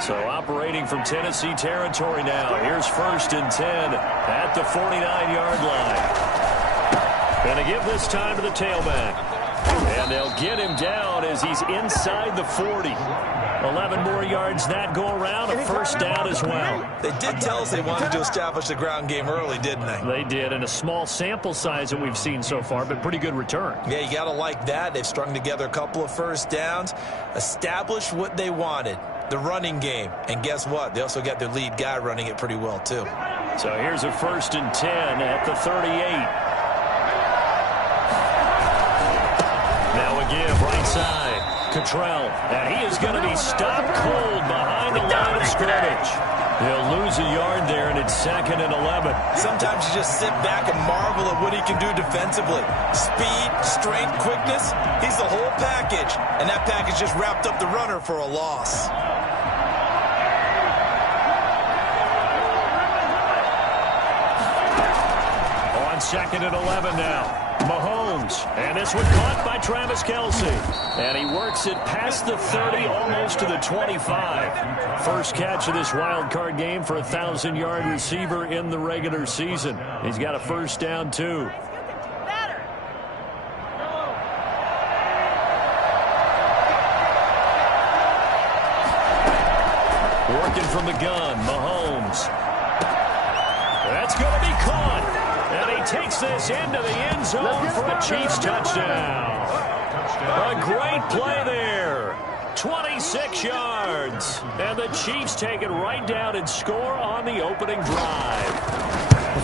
So operating from Tennessee territory now. Here's 1st and 10 at the 49-yard line. Going to give this time to the tailback. And they'll get him down as he's inside the 40. 11 more yards that go around, a 1st down as well. They did tell us they wanted to establish the ground game early, didn't they? They did, and a small sample size that we've seen so far, but pretty good return. Yeah, you got to like that. They've strung together a couple of 1st downs, established what they wanted, the running game. And guess what? They also got their lead guy running it pretty well, too. So here's a 1st and 10 at the 38. Now again, right side. Cottrell, and he is going to be stopped cold behind the line of scrimmage. He'll lose a yard there, and it's 2nd and 11. Sometimes you just sit back and marvel at what he can do defensively. Speed, strength, quickness, he's the whole package. And that package just wrapped up the runner for a loss. On 2nd and 11 now. Mahomes, and this one caught by Travis Kelce. And he works it past the 30, almost to the 25. First catch of this wild card game for a 1,000-yard receiver in the regular season. He's got a 1st down, too. Working from the gun, Mahomes. That's going to be caught. And he takes this into the end zone for a Chiefs touchdown. A great play there. 26 yards. And the Chiefs take it right down and score on the opening drive.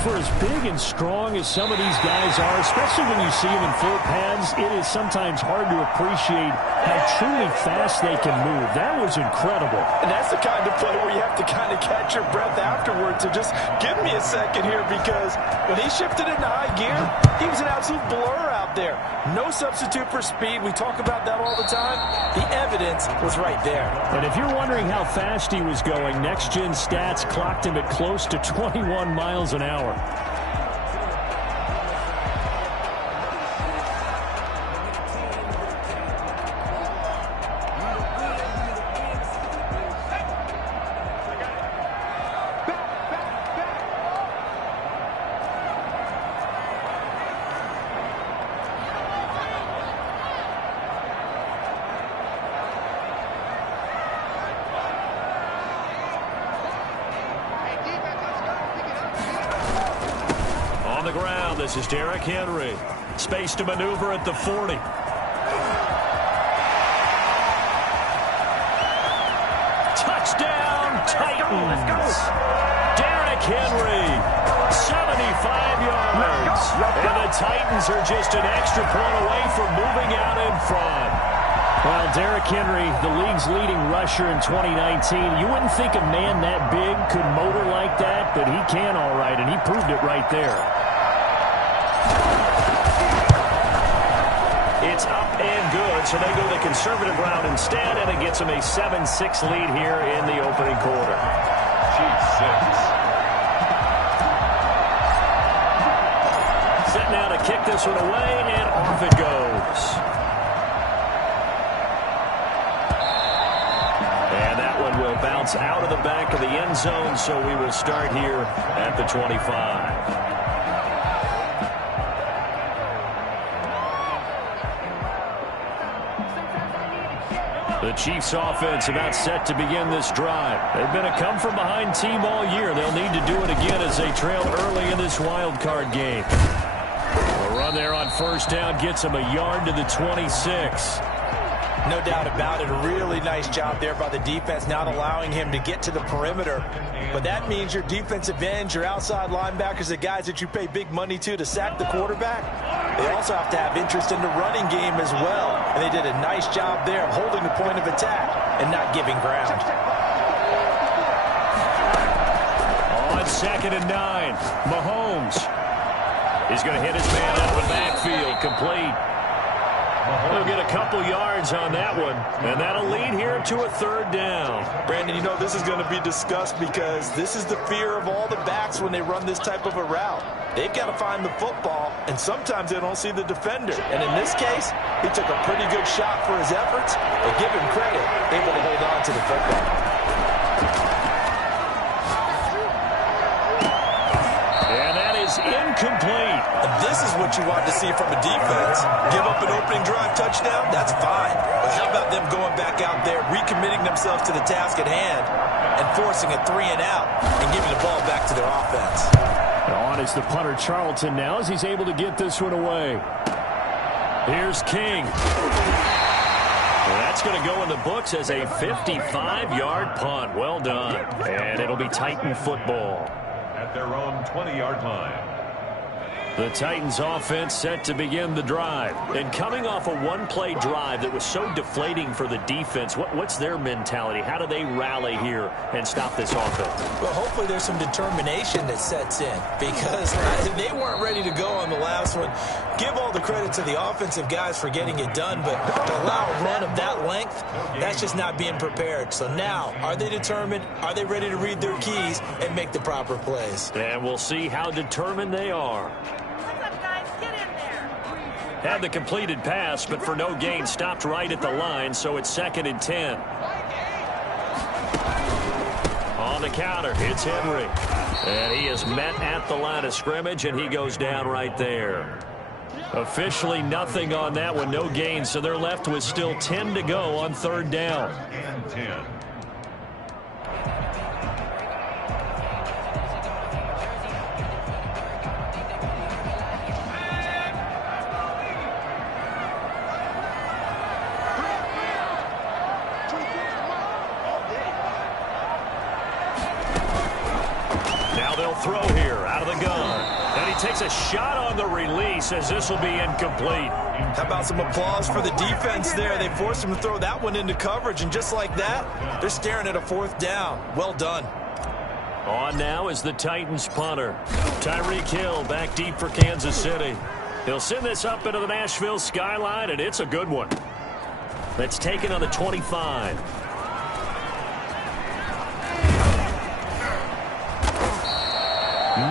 For as big and strong as some of these guys are, especially when you see them in full pads, it is sometimes hard to appreciate how truly fast they can move. That was incredible. And that's the kind of play where you have to kind of catch your breath afterwards. So just give me a second here, because when he shifted into high gear, he was an absolute blur out there. No substitute for speed. We talk about that all the time. The evidence was right there. And if you're wondering how fast he was going, next-gen stats clocked him at close to 21 miles an hour. This is Derrick Henry. Space to maneuver at the 40. Touchdown, Titans. Derrick Henry, 75 yards. And the Titans are just an extra point away from moving out in front. Well, Derrick Henry, the league's leading rusher in 2019. You wouldn't think a man that big could motor like that, but he can all right, and he proved it right there. It's up and good, so they go the conservative route instead, and it gets them a 7-6 lead here in the opening quarter. Set now to kick this one away, and off it goes. And that one will bounce out of the back of the end zone, so we will start here at the 25. The Chiefs offense about set to begin this drive. They've been a come-from-behind team all year. They'll need to do it again as they trail early in this wild card game. A run there on 1st down gets them a yard to the 26. No doubt about it. A really nice job there by the defense, not allowing him to get to the perimeter. But that means your defensive ends, your outside linebackers, the guys that you pay big money to sack the quarterback, they also have to have interest in the running game as well. And they did a nice job there of holding the point of attack and not giving ground. On 2nd and 9, Mahomes. He's going to hit his man out of the backfield, complete. He'll get a couple yards on that one, and that'll lead here to a 3rd down. Brandon, you know this is going to be discussed because this is the fear of all the backs when they run this type of a route. They've got to find the football, and sometimes they don't see the defender. And in this case, he took a pretty good shot for his efforts, and give him credit, able to hold on to the football. incomplete. And this is what you want to see from a defense. Give up an opening drive touchdown, that's fine. But how about them going back out there, recommitting themselves to the task at hand, and forcing a 3-and-out and giving the ball back to their offense. On is the punter Charlton now as he's able to get this one away. Here's King. That's going to go in the books as a 55-yard punt. Well done. And it'll be Titan football. At their own 20-yard line. The Titans offense set to begin the drive. And coming off a one-play drive that was so deflating for the defense, what's their mentality? How do they rally here and stop this offense? Well, hopefully there's some determination that sets in because they weren't ready to go on the last one. Give all the credit to the offensive guys for getting it done, but to allow a run of that length, that's just not being prepared. So now, are they determined? Are they ready to read their keys and make the proper plays? And we'll see how determined they are. Had the completed pass, but for no gain, stopped right at the line, so it's 2nd and 10. On the counter, it's Henry. And he is met at the line of scrimmage, and he goes down right there. Officially nothing on that one, no gain, so they're left with still 10 to go on 3rd down. And 10. Throw here out of the gun. And he takes a shot on the release as this will be incomplete. How about some applause for the defense there? They forced him to throw that one into coverage, and just like that, they're staring at a 4th down. Well done. On now is the Titans punter. Tyreek Hill back deep for Kansas City. He'll send this up into the Nashville skyline, and it's a good one. That's taken on the 25.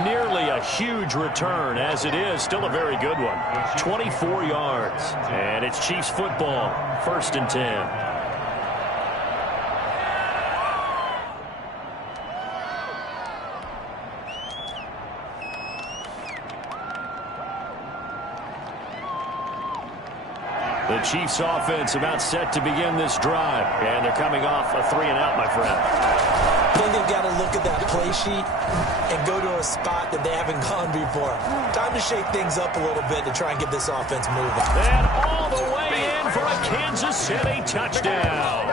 Nearly a huge return, as it is still a very good one. 24 yards, and it's Chiefs football, 1st and 10. The Chiefs offense about set to begin this drive, and they're coming off a 3-and-out, my friend. I think they've got to look at that play sheet and go to a spot that they haven't gone before. Time to shake things up a little bit to try and get this offense moving. And all the way in for a Kansas City touchdown.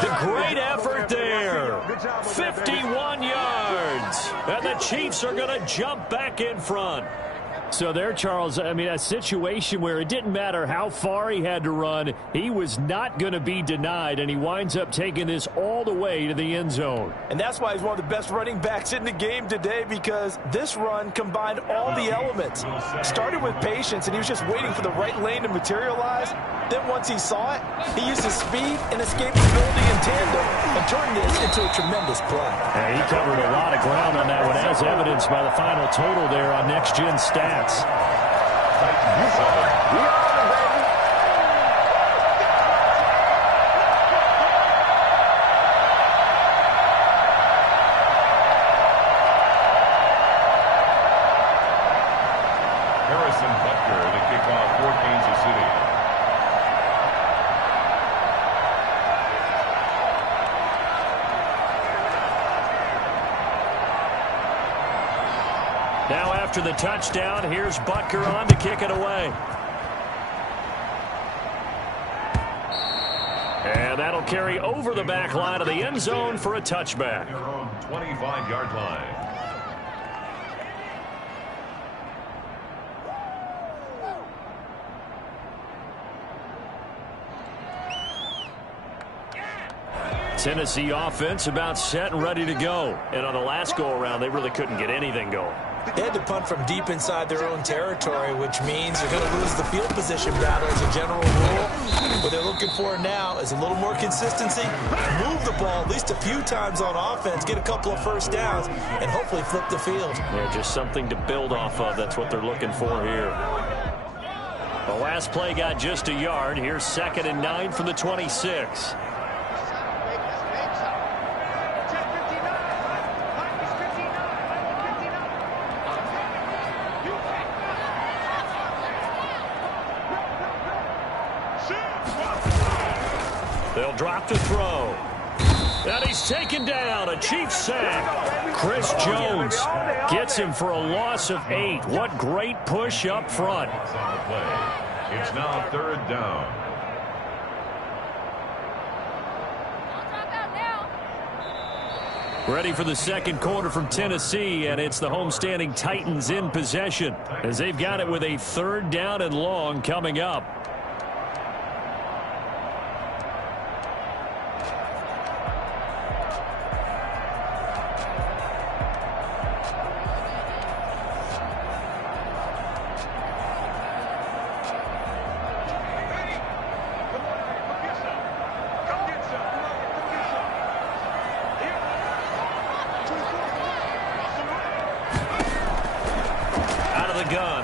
The great effort there. 51 yards. And the Chiefs are going to jump back in front. So there, Charles, I mean, a situation where it didn't matter how far he had to run, he was not going to be denied, and he winds up taking this all the way to the end zone. And that's why he's one of the best running backs in the game today, because this run combined all the elements. Started with patience, and he was just waiting for the right lane to materialize. Then once he saw it, he used his speed and escapability in tandem and turned this into a tremendous play. And he covered a lot of ground on that one, as evidenced by the final total there on Next Gen Stats. Harrison Butker, the kickoff for Kansas City. Now after the touchdown, here's Butker on to kick it away. And that'll carry over the back line of the end zone for a touchback. Their own 25-yard line. Tennessee offense about set and ready to go. And on the last go-around, they really couldn't get anything going. They had to punt from deep inside their own territory, which means they're going to lose the field position battle as a general rule. What they're looking for now is a little more consistency, move the ball at least a few times on offense, get a couple of first downs, and hopefully flip the field. Yeah, just something to build off of. That's what they're looking for here. The last play got just a yard. Here's 2nd and 9 from the 26. They'll drop the throw. And he's taken down. A Chiefs sack. Chris Jones gets him for a loss of 8. What great push up front. It's now 3rd down. Ready for the second quarter from Tennessee, and it's the homestanding Titans in possession as they've got it with a 3rd down and long coming up.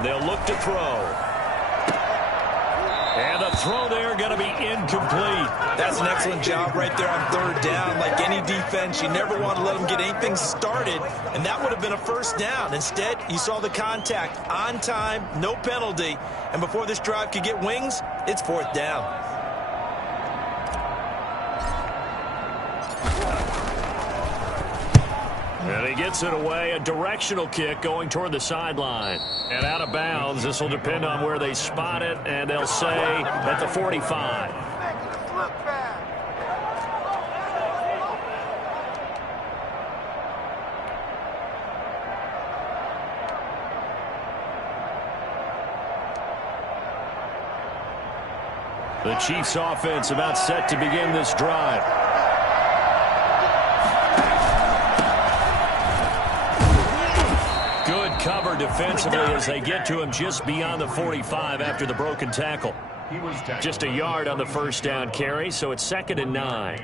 They'll look to throw. And the throw there going to be incomplete. That's an excellent job right there on 3rd down. Like any defense, you never want to let them get anything started, and that would have been a 1st down. Instead, you saw the contact on time, no penalty, and before this drive could get wings, it's 4th down. And he gets it away, a directional kick going toward the sideline. And out of bounds, this will depend on where they spot it, and they'll say at the 45. The Chiefs offense about set to begin this drive. Cover defensively as they get to him just beyond the 45 after the broken tackle. Just a yard on the 1st down carry, so it's 2nd and 9.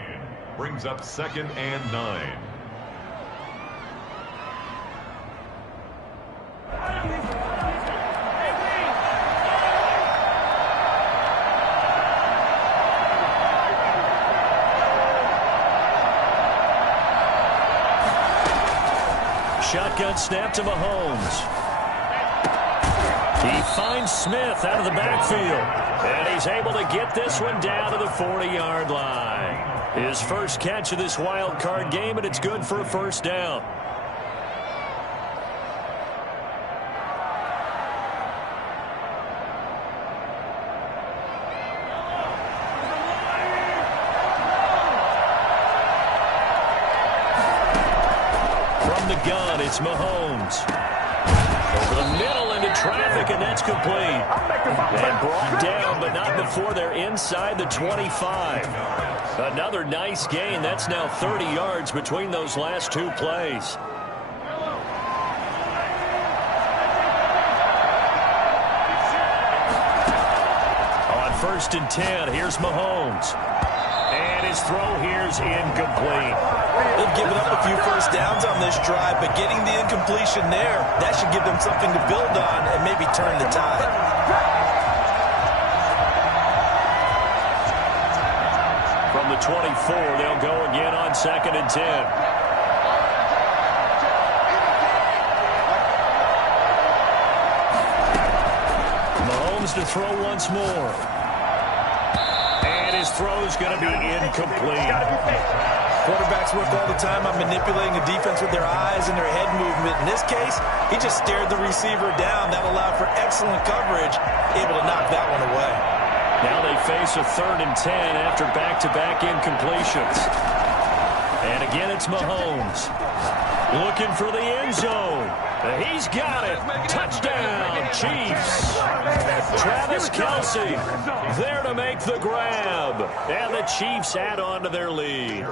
Brings up 2nd and 9. Shotgun snap to Mahomes. He finds Smith out of the backfield. And he's able to get this one down to the 40-yard line. His first catch of this wild card game, and it's good for a 1st down. Gun, it's Mahomes. Over the middle into traffic, and that's complete. And brought down, but not before they're inside the 25. Another nice gain. That's now 30 yards between those last 2 plays. On 1st and 10, here's Mahomes. And his throw here's incomplete. They've given up a few 1st downs on this drive, but getting the incompletion there, that should give them something to build on and maybe turn the tide. From the 24, they'll go again on 2nd and 10. Mahomes to throw once more. And his throw's going to be incomplete. Quarterbacks work all the time on manipulating the defense with their eyes and their head movement. In this case, he just stared the receiver down. That allowed for excellent coverage, able to knock that one away. Now they face a 3rd and 10 after back-to-back incompletions. And again, it's Mahomes. Looking for the end zone. He's got it. Touchdown, Chiefs. Travis Kelce there to make the grab. And the Chiefs add on to their lead.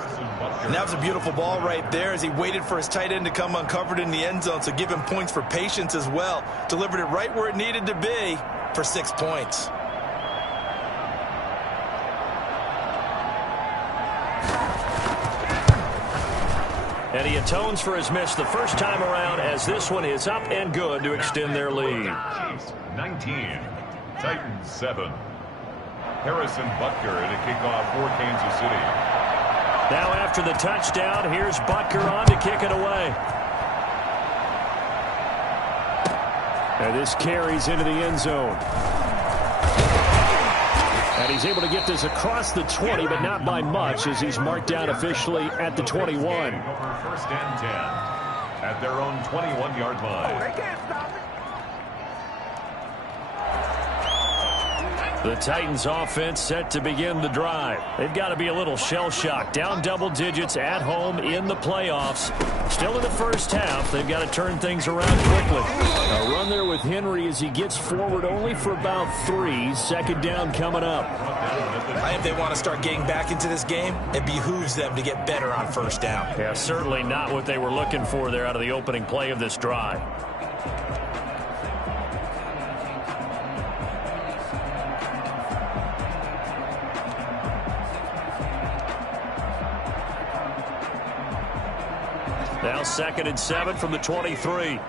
And that was a beautiful ball right there as he waited for his tight end to come uncovered in the end zone. So give him points for patience as well. Delivered it right where it needed to be for 6 points. And he atones for his miss the first time around as this one is up and good to extend their lead. Chiefs 19, Titans 7. Harrison Butker in a kickoff for Kansas City. Now after the touchdown, here's Butker on to kick it away. And this carries into the end zone. And he's able to get this across the 20, but not by much, as he's marked down officially at the 21. First and 10 at their own 21-yard line. They can't stop it. The Titans offense set to begin the drive. They've got to be a little shell-shocked. Down double digits at home in the playoffs. Still in the first half. They've got to turn things around quickly. A run there with Henry as he gets forward only for about 3. Second down coming up. I think they want to start getting back into this game. It behooves them to get better on first down. Yeah, certainly not what they were looking for there out of the opening play of this drive. Now 2nd and 7 from the 23.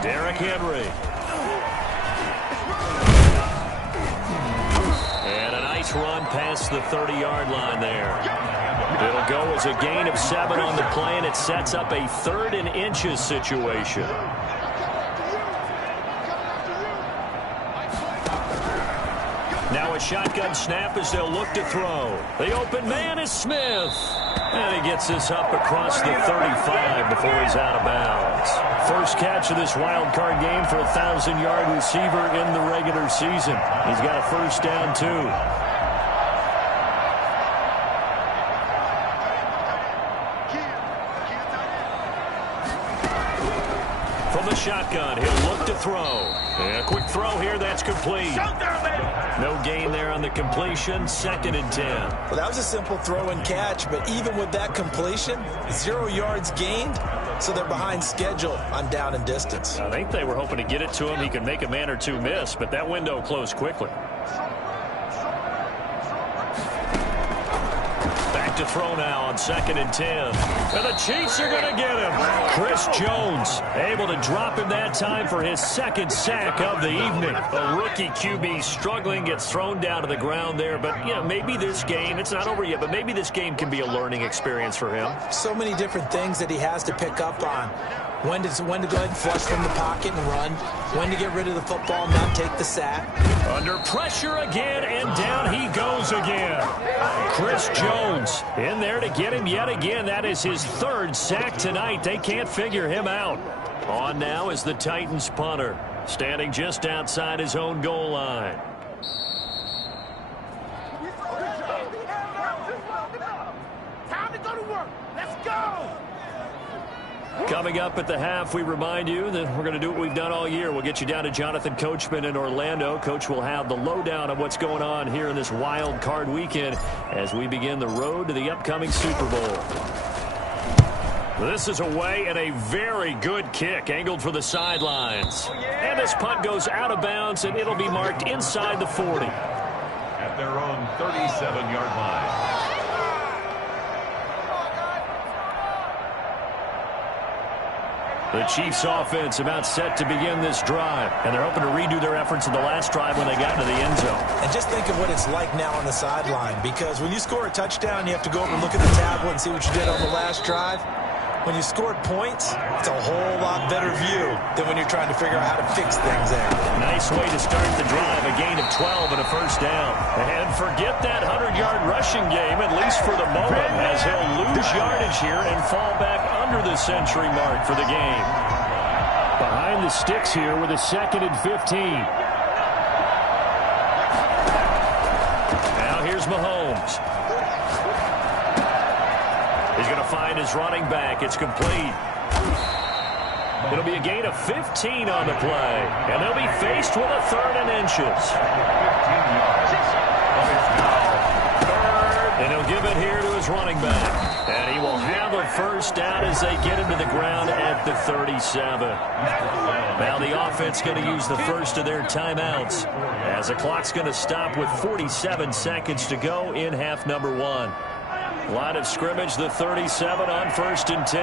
Derrick Henry. And a nice run past the 30-yard line there. It'll go as a gain of 7 on the play, and it sets up a 3rd and inches situation. Now a shotgun snap as they'll look to throw. The open man is Smith. And he gets this up across the 35 before he's out of bounds. First catch of this wild card game for a 1,000-yard receiver in the regular season. He's got a first down, too. From the shotgun, he'll look to throw. And a quick throw here, that's complete. No gain there on the completion. 2nd and 10. Well, that was a simple throw and catch, but even with that completion, 0 yards gained, so they're behind schedule on down and distance. I think they were hoping to get it to him. He could make a man or two miss, but that window closed quickly. Back to throw now on 2nd and 10. And the Chiefs are going to get him. Chris Jones able to drop him that time for his 2nd sack of the evening. A rookie QB struggling, gets thrown down to the ground there. But, yeah, maybe this game, it's not over yet, but maybe this game can be a learning experience for him. So many different things that he has to pick up on. When to go ahead and flush from the pocket and run. When to get rid of the football and not take the sack. Under pressure again, and down he goes again. Chris Jones in there to get him yet again. That is his 3rd sack tonight. They can't figure him out. On now is the Titans punter, standing just outside his own goal line. Time to go to work. Let's go. Coming up at the half, we remind you that we're going to do what we've done all year. We'll get you down to Jonathan Coachman in Orlando. Coach will have the lowdown of what's going on here in this wild card weekend as we begin the road to the upcoming Super Bowl. This is away and a very good kick angled for the sidelines. And this punt goes out of bounds, and it'll be marked inside the 40. At their own 37-yard line. The Chiefs offense about set to begin this drive, and they're hoping to redo their efforts in the last drive when they got into the end zone. And just think of what it's like now on the sideline, because when you score a touchdown, you have to go over and look at the tablet and see what you did on the last drive. When you scored points, it's a whole lot better view than when you're trying to figure out how to fix things there. Nice way to start the drive, a gain of 12 and a first down. And forget that 100-yard rushing game, at least for the moment, as he'll lose yardage here and fall back under the century mark for the game. Behind the sticks here with a 2nd and 15. Now here's Mahomes. He's going to find his running back. It's complete. It'll be a gain of 15 on the play. And they'll be faced with a 3rd and inches. And he'll give it here to his running back. And he will have a first down as they get him to the ground at the 37. Now the offense going to use the first of their timeouts as the clock's going to stop with 47 seconds to go in half number 1. Line of scrimmage, the 37 on 1st and 10.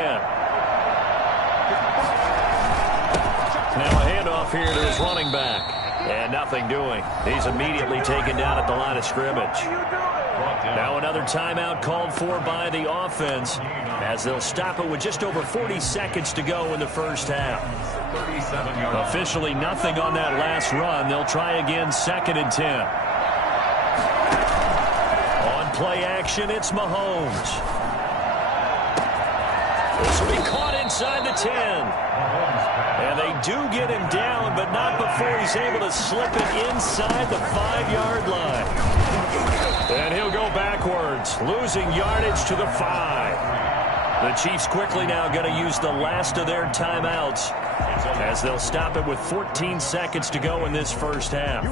Now a handoff here to his running back. And nothing doing. He's immediately taken down at the line of scrimmage. Now another timeout called for by the offense as they'll stop it with just over 40 seconds to go in the first half. Officially nothing on that last run. They'll try again 2nd and 10. On play action, it's Mahomes. This will be caught inside the 10. And they do get him down, but not before he's able to slip it inside the 5-yard line. And he'll go backwards, losing yardage to the 5. The Chiefs quickly now going to use the last of their timeouts as they'll stop it with 14 seconds to go in this first half.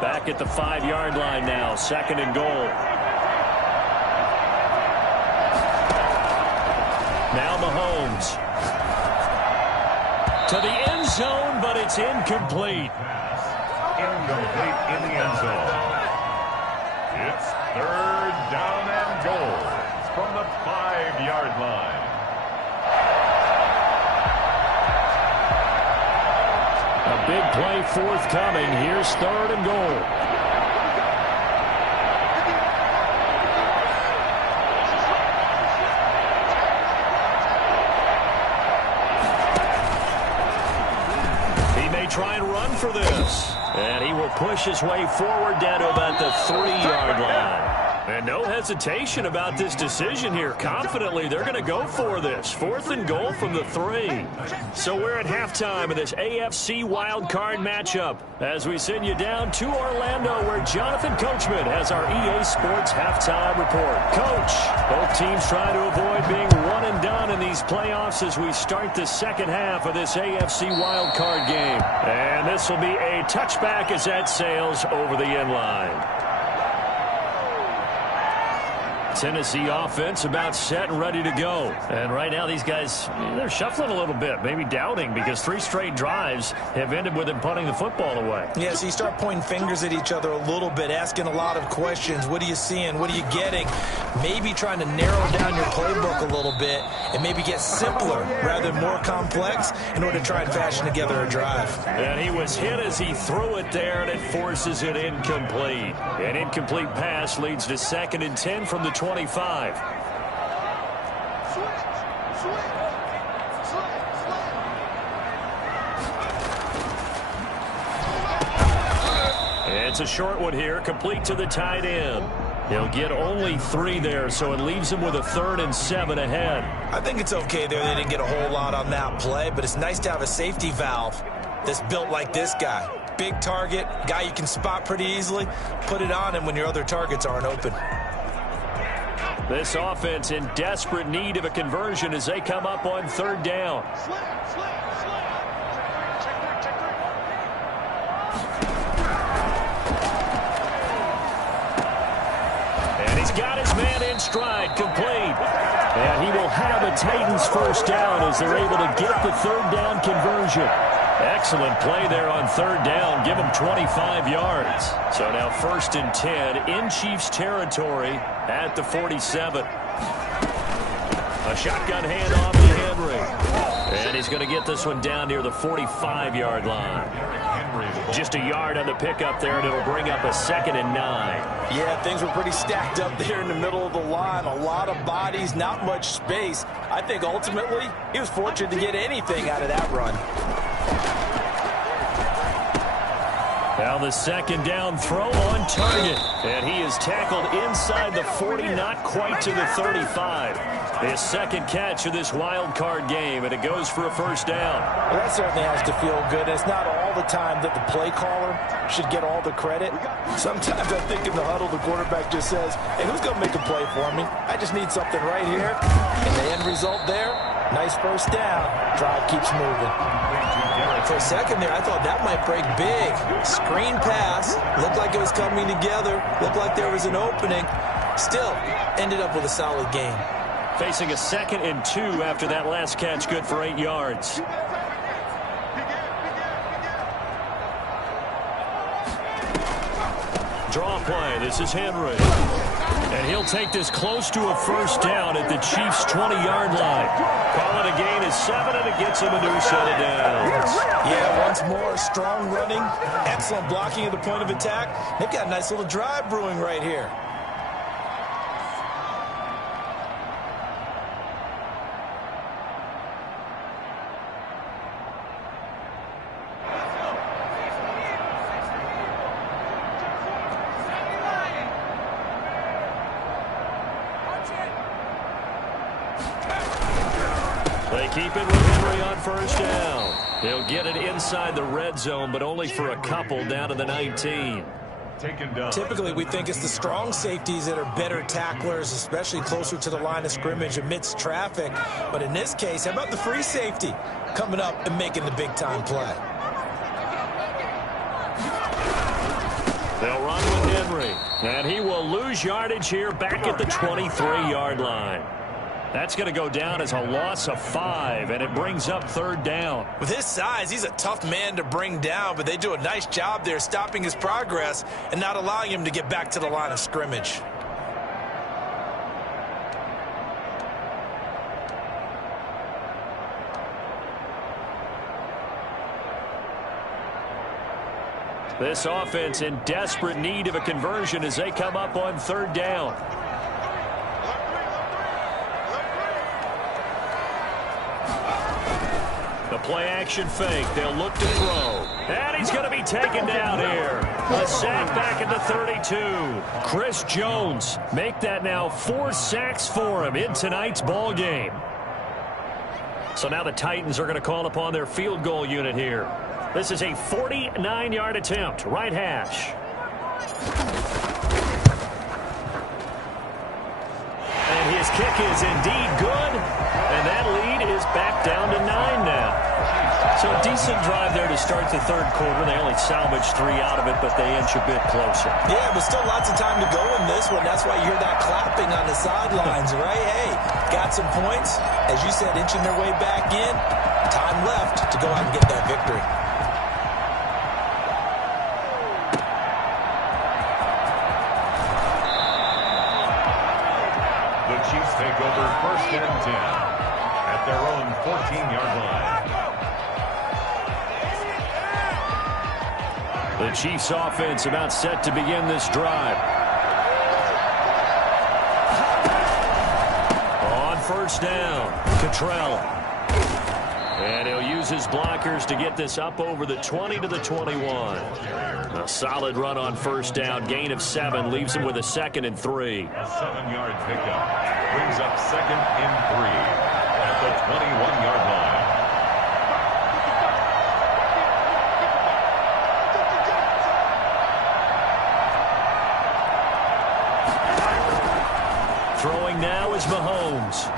Back at the 5-yard line now, 2nd and goal. Now Mahomes. To the end zone, but it's incomplete. Incomplete in the end zone. It's 3rd down and goal from the 5-yard line. A big play forthcoming. Here's 3rd and goal. He may try and run for this. And he will push his way forward down to about the 3-yard line. And no hesitation about this decision here. Confidently, they're going to go for this. 4th and goal from the 3. So we're at halftime of this AFC wildcard matchup as we send you down to Orlando where Jonathan Coachman has our EA Sports halftime report. Coach, both teams trying to avoid being one and done in these playoffs as we start the second half of this AFC wildcard game. And this will be a touchback as that sails over the end line. Tennessee offense about set and ready to go. And right now these guys, they're shuffling a little bit, maybe doubting because 3 straight drives have ended with them punting the football away. Yeah, so you start pointing fingers at each other a little bit, asking a lot of questions. What are you seeing? What are you getting? Maybe trying to narrow down your playbook a little bit and maybe get simpler rather than more complex in order to try and fashion together a drive. And he was hit as he threw it there, and it forces it incomplete. An incomplete pass leads to 2nd and 10 from the 25. It's a short one here, complete to the tight end. He'll get only 3 there, so it leaves him with a 3rd and 7 ahead. I think it's okay there. They didn't get a whole lot on that play, but it's nice to have a safety valve that's built like this guy. Big target, guy you can spot pretty easily. Put it on him when your other targets aren't open. This offense in desperate need of a conversion as they come up on 3rd down. And he's got his man in stride, complete. And he will have a Titans first down as they're able to get the 3rd down conversion. Excellent play there on 3rd down. Give them 25 yards. So now 1st and 10 in Chiefs territory at the 47. A shotgun handoff to Henry. And he's going to get this one down near the 45-yard line. Just a yard on the pickup there, and it'll bring up a 2nd and 9. Yeah, things were pretty stacked up there in the middle of the line. A lot of bodies, not much space. I think ultimately he was fortunate to get anything out of that run. Now the 2nd down throw on target. And he is tackled inside the 40, not quite to the 35. His 2nd catch of this wild card game, and it goes for a first down. Well, that certainly has to feel good. It's not all the time that the play caller should get all the credit. Sometimes I think in the huddle, the quarterback just says, hey, who's going to make a play for me? I just need something right here. And the end result there, nice first down. Drive keeps moving. For a second there, I thought that might break big. Screen pass. Looked like it was coming together. Looked like there was an opening. Still, ended up with a solid game. Facing a 2nd and 2 after that last catch, good for 8 yards. Draw play. This is Henry. And he'll take this close to a first down at the Chiefs' 20-yard line. Call it a gain of 7, and it gets him a new set of downs. Yeah, once more, strong running, excellent blocking at the point of attack. They've got a nice little drive brewing right here. They keep it with Henry on first down. He'll get it inside the red zone, but only for a couple down to the 19. Typically, we think it's the strong safeties that are better tacklers, especially closer to the line of scrimmage amidst traffic. But in this case, how about the free safety coming up and making the big-time play? They'll run with Henry, and he will lose yardage here back at the 23-yard line. That's going to go down as a loss of 5, and it brings up third down. With his size, he's a tough man to bring down, but they do a nice job there stopping his progress and not allowing him to get back to the line of scrimmage. This offense in desperate need of a conversion as they come up on third down. The play-action fake. They'll look to throw. And he's going to be taken down here. A sack back at the 32. Chris Jones make that now 4 sacks for him in tonight's ball game. So now the Titans are going to call upon their field goal unit here. This is a 49-yard attempt, right hash. And his kick is indeed good. And that lead is back down to 9 now. So a decent drive there to start the third quarter. They only salvaged 3 out of it, but they inch a bit closer. Yeah, but still lots of time to go in this one. That's why you hear that clapping on the sidelines, right? Hey, got some points. As you said, inching their way back in. Time left to go out and get that victory. The Chiefs take over first and 10 at their own 14-yard line. The Chiefs offense about set to begin this drive. On first down, Cottrell. And he'll use his blockers to get this up over the 20 to the 21. A solid run on first down. Gain of 7 leaves him with a 2nd and 3. A 7-yard pickup brings up 2nd and 3 at the 21-yard line. Throwing now is Mahomes.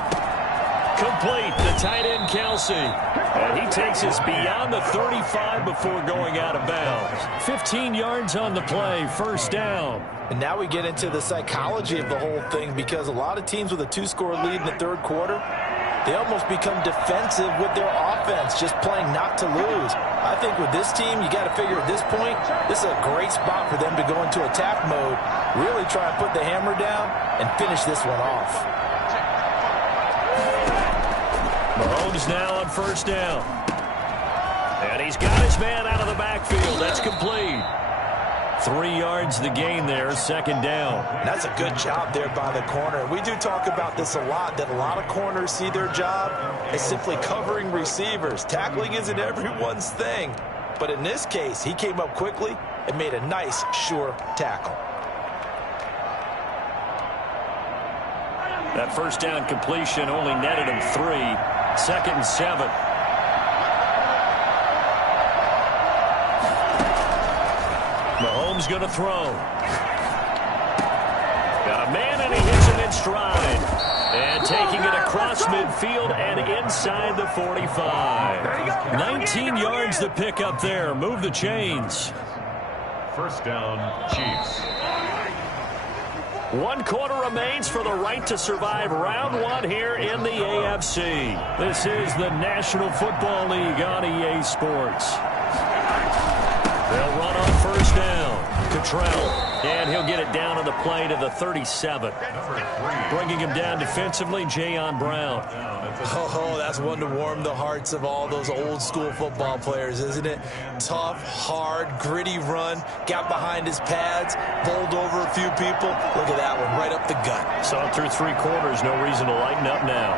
Complete, the tight end Kelsey. And he takes us beyond the 35 before going out of bounds. 15 yards on the play, first down. And now we get into the psychology of the whole thing, because a lot of teams with a 2-score lead in the third quarter, they almost become defensive with their offense, just playing not to lose. I think with this team, you got to figure at this point, this is a great spot for them to go into attack mode, really try and put the hammer down and finish this one off. Mahomes now on first down. And he's got his man out of the backfield. That's complete. 3 yards the gain there, second down. That's a good job there by the corner. We do talk about this a lot, that a lot of corners see their job as simply covering receivers. Tackling isn't everyone's thing. But in this case, he came up quickly and made a nice, sure tackle. That first down completion only netted him 3. 2nd and 7. Mahomes going to throw. Got a man, and he hits him in stride. And taking it across midfield and inside the 45. 19 yards to pick up there. Move the chains. First down, Chiefs. 1 quarter remains for the right to survive round 1 here in the AFC. This is the National Football League on EA Sports. They'll run on first down. Cottrell, and he'll get it down on the play to the 37. Bringing him down defensively, Jayon Brown. Oh, that's one to warm the hearts of all those old-school football players, isn't it? Tough, hard, gritty run, got behind his pads, bowled over a few people. Look at that one, right up the gut. Saw it through 3 quarters, no reason to lighten up now.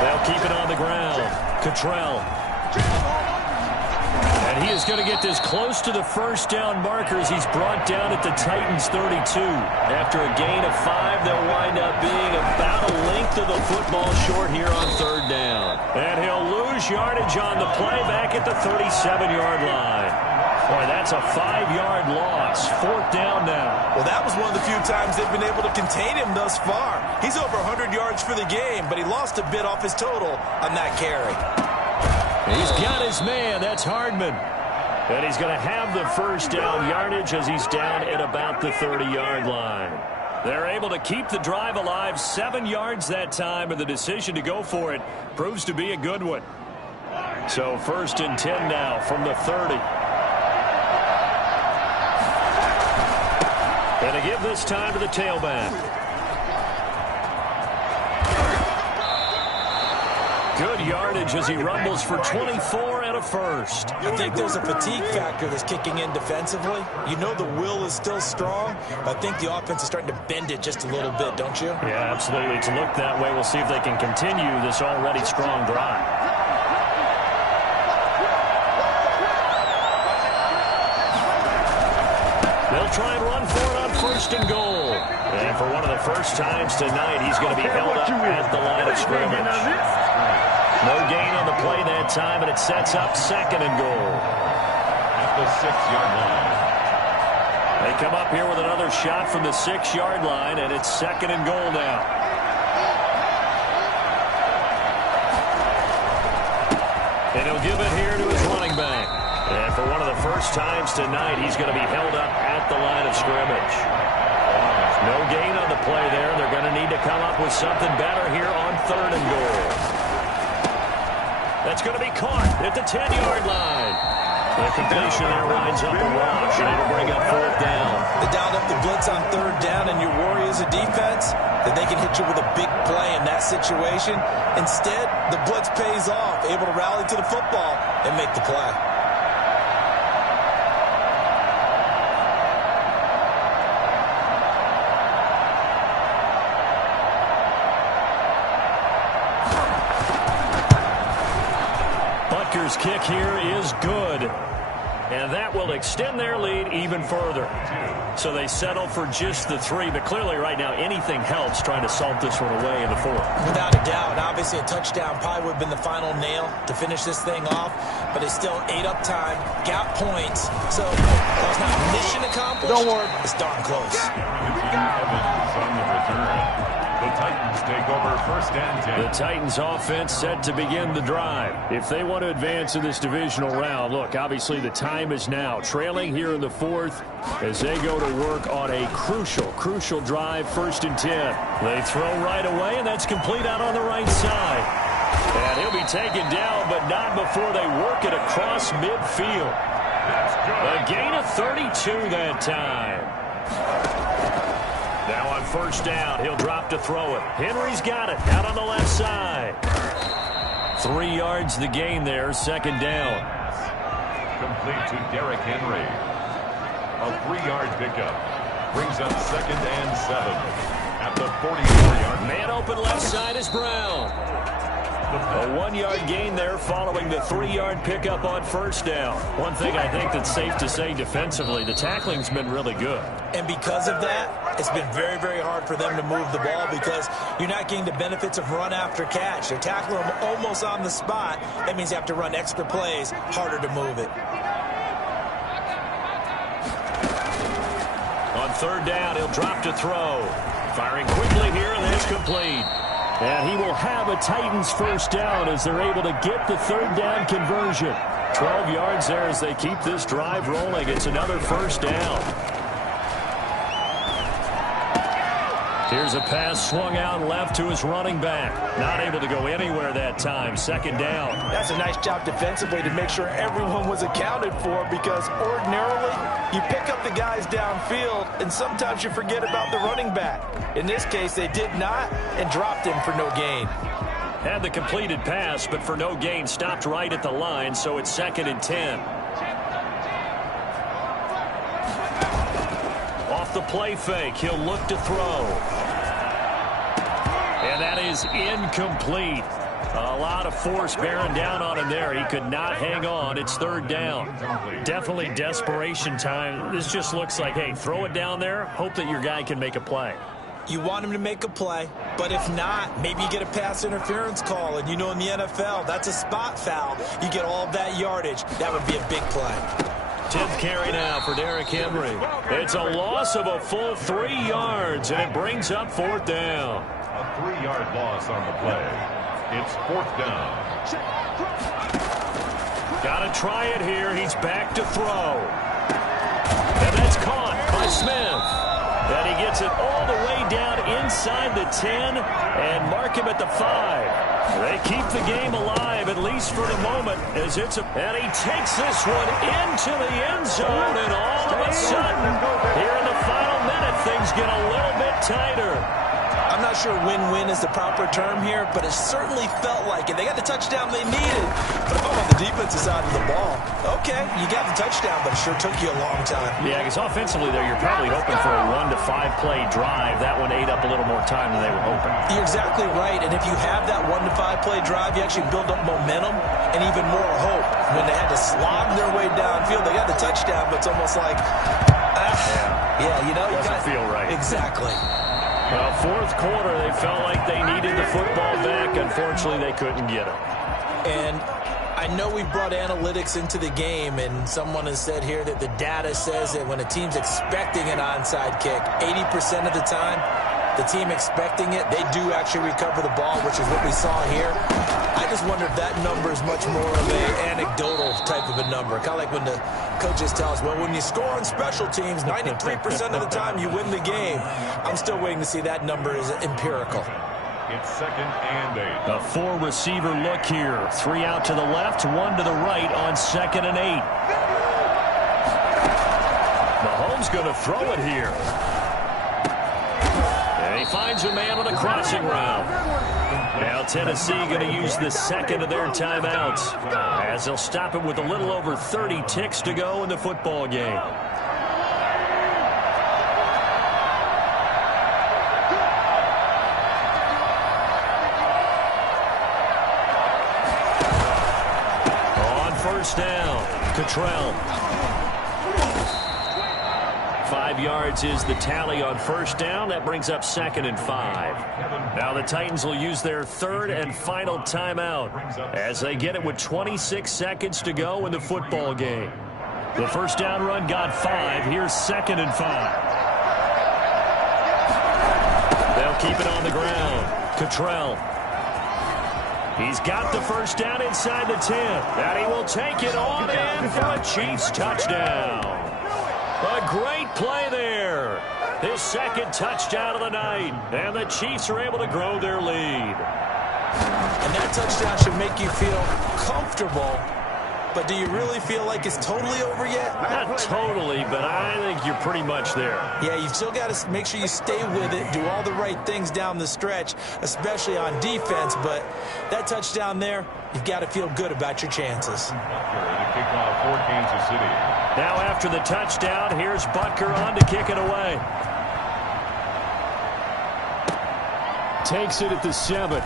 They'll keep it on the ground. Cottrell. And he is going to get this close to the first down markers. He's brought down at the Titans 32. After a gain of 5, they'll wind up being about a length of the football short here on 3rd down. And he'll lose yardage on the play back at the 37-yard line. Boy, that's a 5-yard loss. 4th down now. Well, that was one of the few times they've been able to contain him thus far. He's over 100 yards for the game, but he lost a bit off his total on that carry. He's got his man. That's Hardman. And he's going to have the first down yardage as he's down at about the 30-yard line. They're able to keep the drive alive. 7 yards that time, and the decision to go for it proves to be a good one. So 1st and 10 now from the 30. And to give this time to the tailback. Good yardage as he rumbles for 24 and a first. I think there's a fatigue factor that's kicking in defensively. You know the will is still strong, but I think the offense is starting to bend it just a little bit, don't you? Yeah, absolutely. It's looked that way. We'll see if they can continue this already strong drive. They'll try and run for it on 1st and goal. And for one of the first times tonight, he's going to be held up at the line of scrimmage. No gain on the play that time, and it sets up 2nd and goal. At the 6-yard line. They come up here with another shot from the 6-yard line, and it's 2nd and goal now. And he'll give it here to his running back. And for one of the first times tonight, he's going to be held up at the line of scrimmage. No gain on the play there. They're going to need to come up with something better here on 3rd and goal. That's going to be caught at the 10-yard line. The completion there winds up a wash, and it'll bring up 4th down. They dialed up the blitz on 3rd down, and your worry as a defense that they can hit you with a big play in that situation. Instead, the blitz pays off, able to rally to the football and make the play. Rutgers' kick here is good. And that will extend their lead even further. So they settle for just the 3. But clearly right now anything helps trying to salt this one away in the 4th. Without a doubt. Obviously a touchdown probably would have been the final nail to finish this thing off. But they still ate up time, got points. So that was not mission accomplished. Don't worry. It's darn close. On the return. The Titans take over 1st and 10. The Titans offense set to begin the drive. If they want to advance in this divisional round, look, obviously the time is now. Trailing here in the 4th as they go to work on a crucial drive, 1st and 10. They throw right away, and that's complete out on the right side. And he'll be taken down, but not before they work it across midfield. A gain of 32 that time. Now on 1st down, he'll drop to throw it. Henry's got it out on the left side. 3 yards the gain there, 2nd down. Complete to Derrick Henry. A 3-yard pickup. Brings up 2nd and 7. At the 44-yard. Man open left side is Brown. A 1-yard gain there following the 3-yard pickup on 1st down. One thing I think that's safe to say defensively, the tackling's been really good. And because of that, it's been very, very hard for them to move the ball because you're not getting the benefits of run after catch. They're tackling them almost on the spot. That means you have to run extra plays, harder to move it. On 3rd down, he'll drop to throw. Firing quickly here, and that's complete. And he will have a Titans 1st down as they're able to get the 3rd down conversion. 12 yards there as they keep this drive rolling. It's another 1st down. Here's a pass swung out left to his running back. Not able to go anywhere that time. Second down. That's a nice job defensively to make sure everyone was accounted for, because ordinarily you pick up the guys downfield and sometimes you forget about the running back. In this case, they did not and dropped him for no gain. Had the completed pass, but for no gain, stopped right at the line, so it's 2nd and 10. Off the play fake, he'll look to throw. And that is incomplete. A lot of force bearing down on him there. He could not hang on. It's 3rd down. Definitely desperation time. This just looks like, hey, throw it down there, hope that your guy can make a play. You want him to make a play, but if not, maybe you get a pass interference call, and you know in the NFL, that's a spot foul. You get all of that yardage. That would be a big play. 10th carry now for Derrick Henry. It's a loss of a full 3 yards, and it brings up 4th down. A 3-yard loss on the play. It's 4th down. Got to try it here. He's back to throw. And that's caught by Smith. And he gets it all the way down inside the 10 and mark him at the 5. They keep the game alive, at least for the moment, as and he takes this one into the end zone, and all of a sudden, here in the final minute, things get a little bit tighter. I'm not sure win-win is the proper term here, but it certainly felt like it. They got the touchdown they needed. But if I'm on the defensive side of the ball, okay, you got the touchdown, but it sure took you a long time. Yeah, because offensively there, you're probably hoping for a 1 to 5 play drive. That one ate up a little more time than they were hoping. You're exactly right, and if you have that 1 to 5 play drive, you actually build up momentum and even more hope. When they had to slog their way downfield, they got the touchdown, but it's almost like, you know, doesn't feel right. Exactly. Well, 4th quarter, they felt like they needed the football back. Unfortunately, they couldn't get it. And I know we brought analytics into the game, and someone has said here that the data says that when a team's expecting an onside kick, 80% of the time, the team expecting it, they do actually recover the ball, which is what we saw here. I just wonder if that number is much more of an anecdotal type of a number. Kind of like when the coaches tell us, well, when you score on special teams, 93% of the time you win the game. I'm still waiting to see that number is empirical. It's 2nd and 8. A 4-receiver look here. 3 out to the left, 1 to the right on 2nd and 8. Mahomes going to throw it here. And he finds a man on a crossing route. Now Tennessee going to use the 2nd of their timeouts, as they'll stop it with a little over 30 ticks to go in the football game. On 1st down, Cottrell. 5 yards is the tally on 1st down. That brings up 2nd and 5. Now the Titans will use their 3rd and final timeout as they get it with 26 seconds to go in the football game. The 1st down run got 5. Here's 2nd and 5. They'll keep it on the ground. Cottrell. He's got the 1st down inside the 10. And he will take it on in for a Chiefs touchdown. A great play there. His 2nd touchdown of the night. And the Chiefs are able to grow their lead. And that touchdown should make you feel comfortable. But do you really feel like it's totally over yet? Not totally, but I think you're pretty much there. Yeah, you've still got to make sure you stay with it, do all the right things down the stretch, especially on defense. But that touchdown there, you've got to feel good about your chances. The kickoff for Kansas City. Now after the touchdown, here's Butker on to kick it away. Takes it at the 7.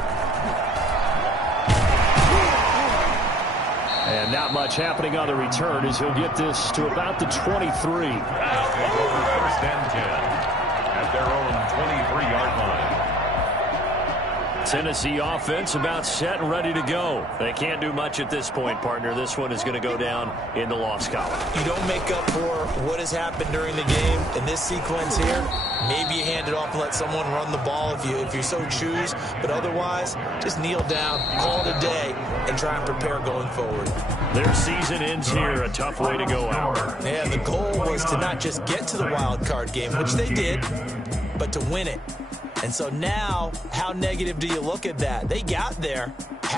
And not much happening on the return as he'll get this to about the 23. Take over 1st and 10 at their own 23-yard line. Tennessee offense about set and ready to go. They can't do much at this point, partner. This one is going to go down in the loss column. You don't make up for what has happened during the game in this sequence here. Maybe you hand it off and let someone run the ball if you so choose. But otherwise, just kneel down, call it a day, and try and prepare going forward. Their season ends here. A tough way to go out. Yeah, the goal was to not just get to the wild card game, which they did, but to win it. And so now, how negative do you look at that? They got there,